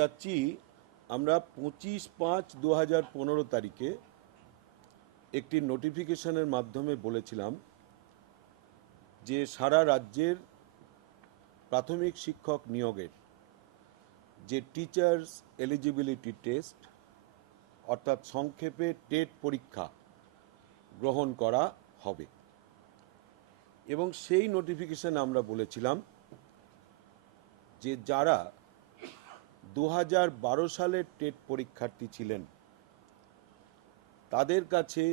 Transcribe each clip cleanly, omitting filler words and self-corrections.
যাচ্ছি আমরা 25/5/2015 তারিখে একটি নোটিফিকেশনের মাধ্যমে বলেছিলাম যে সারা রাজ্যের প্রাথমিক শিক্ষক নিয়োগের যে টিচার্স এলিজিবিলিটি টেস্ট অর্থাৎ সংক্ষেপে টেট পরীক্ষা গ্রহণ করা হবে এবং সেই নোটিফিকেশনে আমরা বলেছিলাম যে যারা 2012 সালের টেট পরীক্ষার্থী ছিলেন তাদের কাছে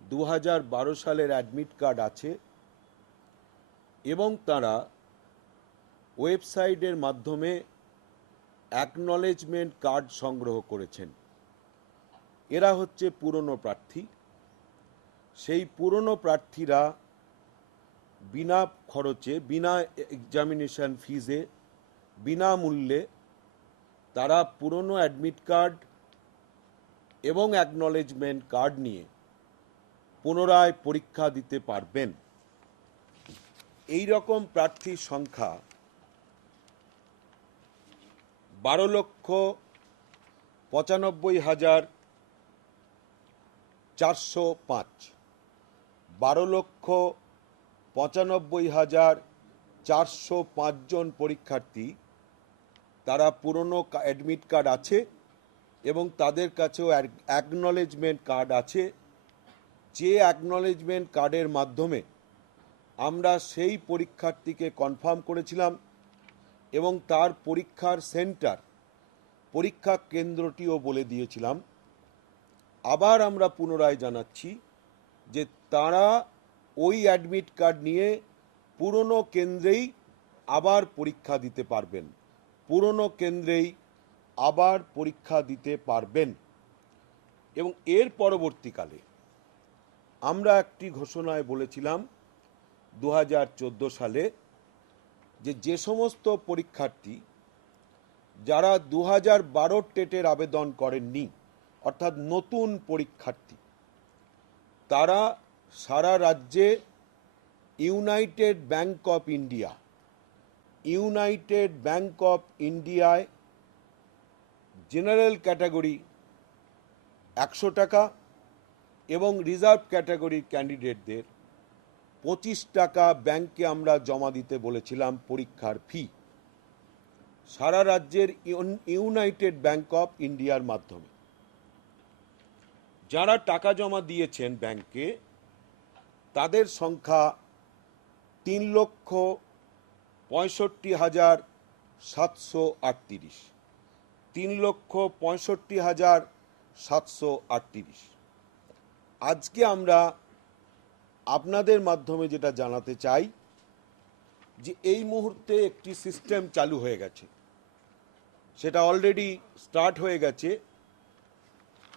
2012 সালের অ্যাডমিট কার্ড আছে এবং তারা ওয়েবসাইটের মাধ্যমে অ্যাকনলেজমেন্ট কার্ড সংগ্রহ করেছেন। এরা হচ্ছে পুরনো প্রার্থী। সেই পুরনো প্রার্থীরা বিনা খরচে, বিনা এক্সামিনেশন ফিজে, বিনামূল্যে তারা পুরনো অ্যাডমিট কার্ড এবং অ্যাকনলেজমেন্ট কার্ড নিয়ে পুনরায় পরীক্ষা দিতে পারবেন। এই রকম প্রার্থীর সংখ্যা 12,95,405 12,95,405 জন পরীক্ষার্থী তারা পুরনো অ্যাডমিট কার্ড আছে এবং তাদের কাছেও অ্যাকনলেজমেন্ট কার্ড আছে, যে অ্যাকনলেজমেন্ট কার্ডের মাধ্যমে আমরা সেই পরীক্ষার্থীকে কনফার্ম করেছিলাম এবং তার পরীক্ষার সেন্টার, পরীক্ষা কেন্দ্রটিও বলে দিয়েছিলাম। আবার আমরা পুনরায় জানাচ্ছি যে তারা ওই অ্যাডমিট কার্ড নিয়ে পুরনো কেন্দ্রেই আবার পরীক্ষা দিতে পারবেন, পুরনো কেন্দ্রেই আবার পরীক্ষা দিতে পারবেন। এবং এর পরবর্তীকালে আমরা একটি ঘোষণায় বলেছিলাম 2014 সালে যে সমস্ত পরীক্ষার্থী যারা 2012 টেটের আবেদন করেননি, অর্থাৎ নতুন পরীক্ষার্থী, তারা সারা রাজ্যে ইউনাইটেড ব্যাংক অফ ইন্ডিয়ায় জেনারেল ক্যাটাগরি 100 টাকা এবং রিজার্ভ ক্যাটাগরির ক্যান্ডিডেটদের 25 টাকা ব্যাংকে আমরা জমা দিতে বলেছিলাম পরীক্ষার ফি, সারা রাজ্যের ইউনাইটেড ব্যাংক অফ ইন্ডিয়ার মাধ্যমে। যারা টাকা জমা দিয়েছেন ব্যাংকে তাদের সংখ্যা 3,65,738, 3,65,738। আজকে আমরা আপনাদের মাধ্যমে যেটা জানাতে চাই যে এই মুহূর্তে একটি সিস্টেম চালু হয়ে গেছে, সেটা অলরেডি স্টার্ট হয়ে গেছে।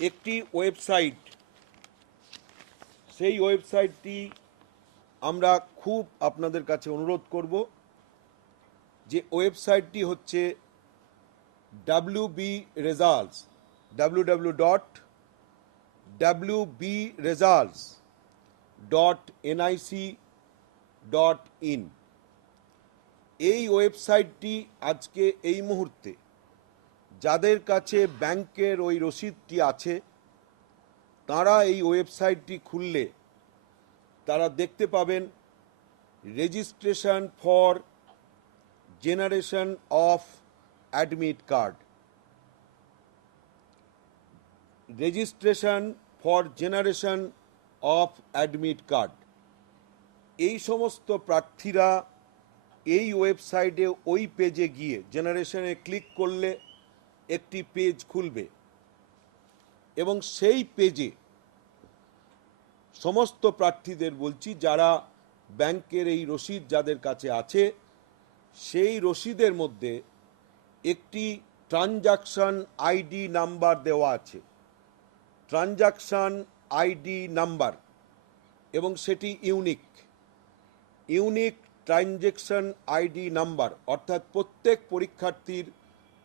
একটি ওয়েবসাইট, সেই ওয়েবসাইটটি আমরা খুব আপনাদের কাছে অনুরোধ করব যে ওয়েবসাইটটি হচ্ছে www.wbresults.nic.in। এই ওয়েবসাইটটি আজকে এই মুহূর্তে যাদের কাছে ব্যাংকের ওই রসিদটি আছে তারা এই ওয়েবসাইটটি খুললে তারা দেখতে পাবেন registration for generation of admit card, registration for generation of admit card. এই সমস্ত প্রার্থীরা এই ওয়েবসাইটে ওই পেজে গিয়ে জেনারেশনে ক্লিক করলে একটি পেজ খুলবে এবং সেই পেজে সমস্ত প্রার্থীদের বলছি যারা ব্যাংকের এই রসিদ যাদের কাছে আছে সেই রসিদের মধ্যে একটি ট্রানজাকশন আইডি নাম্বার দেওয়া আছে, ট্রানজাকশন আইডি নাম্বার, এবং সেটি ইউনিক ট্রানজাকশন আইডি নাম্বার, অর্থাৎ প্রত্যেক পরীক্ষার্থীর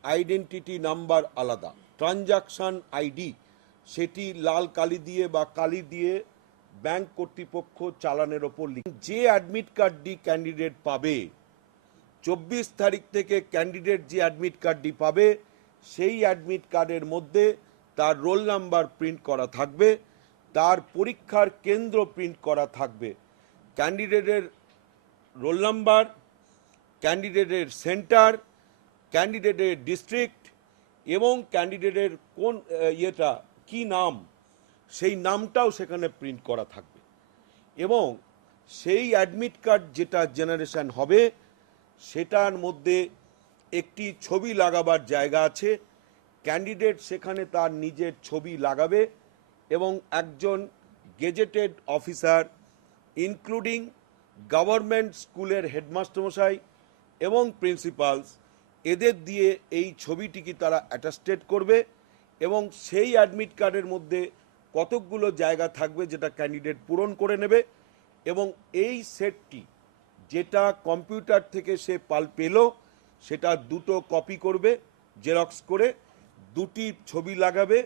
আইডেন্টিটি নাম্বার আলাদা। ট্রানজাকশন আইডি সেটি লাল কালি দিয়ে বা কালি দিয়ে ব্যাংক কর্তৃপক্ষ চালানের ওপর লিখে, যে অ্যাডমিট কার্ডটি ক্যান্ডিডেট পাবে 24 তারিখ থেকে ক্যান্ডিডেট যে অ্যাডমিট কার্ডটি পাবে সেই অ্যাডমিট কার্ডের মধ্যে তার রোল নাম্বার প্রিন্ট করা থাকবে, তার পরীক্ষার কেন্দ্র প্রিন্ট করা থাকবে, ক্যান্ডিডেটের রোল নাম্বার, ক্যান্ডিডেটের সেন্টার, ক্যান্ডিডেটের ডিস্ট্রিক্ট এবং ক্যান্ডিডেটের কোন কি নাম, সেই নামটাও সেখানে প্রিন্ট করা থাকবে। এবং সেই অ্যাডমিট কার্ড যেটা জেনারেশন হবে সেটার মধ্যে একটি ছবি লাগাবার জায়গা আছে, ক্যান্ডিডেট সেখানে তার নিজের ছবি লাগাবে এবং একজন গেজেটেড অফিসার ইনক্লুডিং গভর্নমেন্ট স্কুলের হেডমাস্টারমশাই এবং প্রিন্সিপালস এদের দিয়ে এই ছবিটিকে তারা অ্যাটাস্টেড করবে এবং সেই অ্যাডমিট কার্ডের মধ্যে কতকগুলো জায়গা থাকবে যেটা ক্যান্ডিডেট পূরণ করে নেবে এবং এই সেটটি যেটা কম্পিউটার থেকে সে পেল সেটা দুটো কপি করবে, জেরক্স করে দুটি ছবি লাগাবে,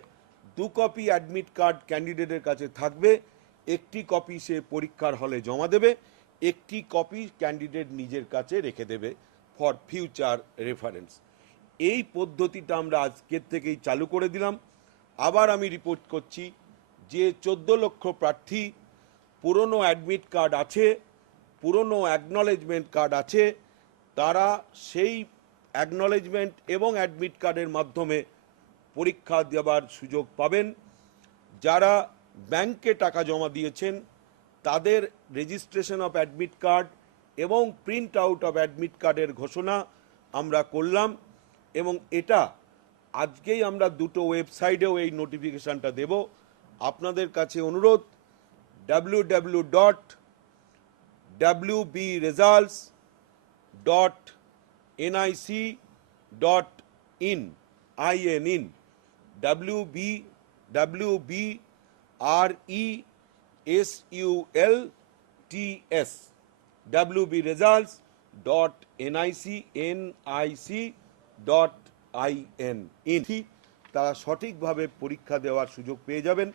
2 কপি অ্যাডমিট কার্ড ক্যান্ডিডেটের কাছে থাকবে, একটি কপি সে পরীক্ষার হলে জমা দেবে, একটি কপি ক্যান্ডিডেট নিজের কাছে রেখে দেবে ফর ফিউচার রেফারেন্স। এই পদ্ধতিটা আমরা আজকের থেকেই চালু করে দিলাম। আবার আমি রিপোর্ট করছি যে 14 লক্ষ প্রার্থী পুরনো অ্যাডমিট কার্ড আছে, পুরনো অ্যাকনলেজমেন্ট কার্ড আছে, তারা সেই অ্যাকনলেজমেন্ট এবং অ্যাডমিট কার্ডের মাধ্যমে পরীক্ষা দেওয়ার সুযোগ পাবেন। যারা ব্যাংকে টাকা জমা দিয়েছেন তাদের রেজিস্ট্রেশন অফ অ্যাডমিট কার্ড এবং প্রিন্ট আউট অফ অ্যাডমিট কার্ডের ঘোষণা আমরা করলাম এবং এটা আজকেই আমরা দুটো ওয়েবসাইটেও এই নোটিফিকেশানটা দেব। আপনাদের কাছে অনুরোধ, www.wbresults.nic.in wbresults.nic.in তারা সঠিকভাবে পরীক্ষা দেওয়ার সুযোগ পেয়ে যাবেন।